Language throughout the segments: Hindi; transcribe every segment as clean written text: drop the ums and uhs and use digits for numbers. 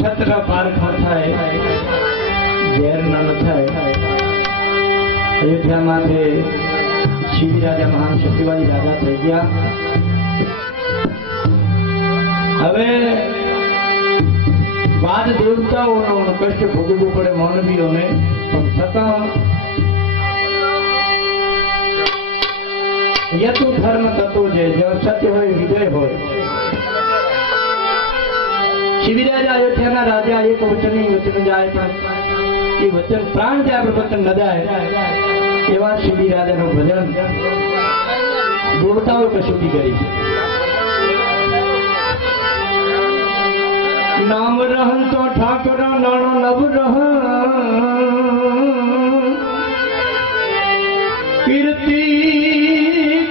छत्र पारखा थाय घेर न थाय। अयोध्या माथे शिवी राजा महान शक्तिवादी राजा थई गया। हवे बाद देवताओं कष्ट भोगवू पड़े मानवीओं ने, छता यतु धर्म तत्व जो सत्य हो विजय हो। शिवी राजा अयोध्या राजा एक वचन ही वचन जाए पण ये वचन प्राण जाए पर वचन न जाए एवा शिवी राजा नो भजन देवताओं कशुद्धि करी। नाम रहन तो ठाकुर नानो नव रह कीर्ति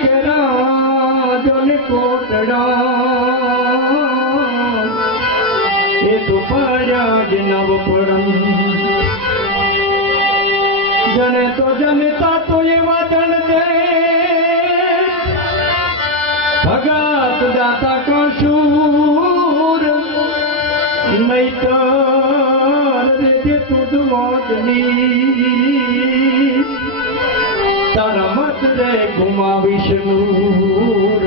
करा जोन कोटड़ा ये तो पाया नव पुरम जने तो जनता तो ये वचन दे भगत दाता का शूर मैं तो तुद मोटनी तारा मत रे घुमा विष्णुर।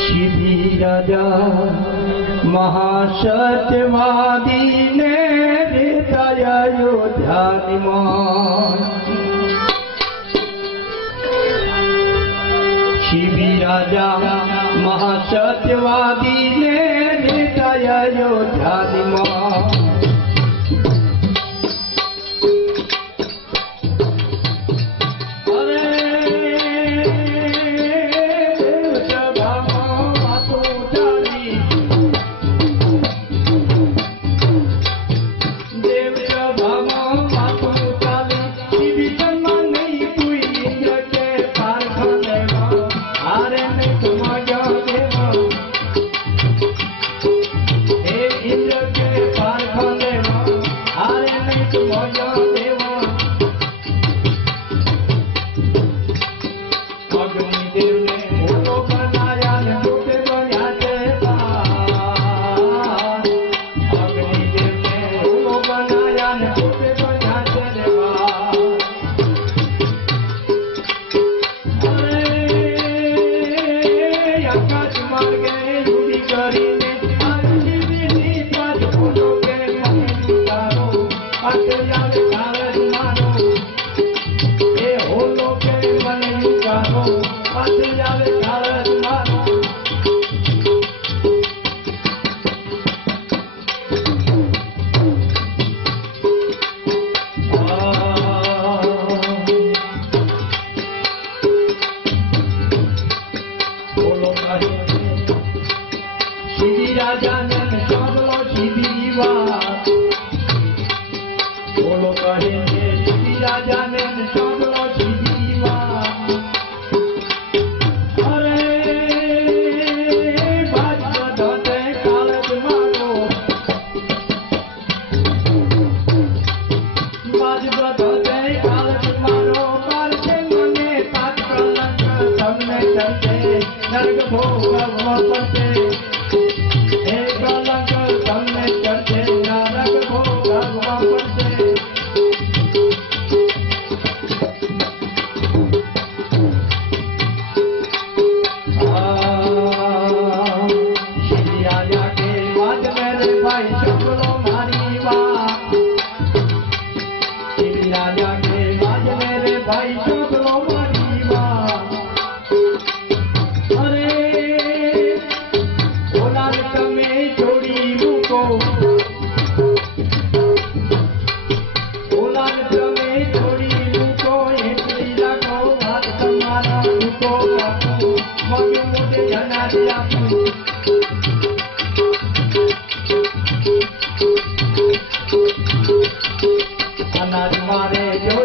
शिवी राजा महासत्यवादी ने देता अयोध्या निमान। शिवी राजा महासत्यवादी ने देता अयोध्या निमान। अनाज मारे जो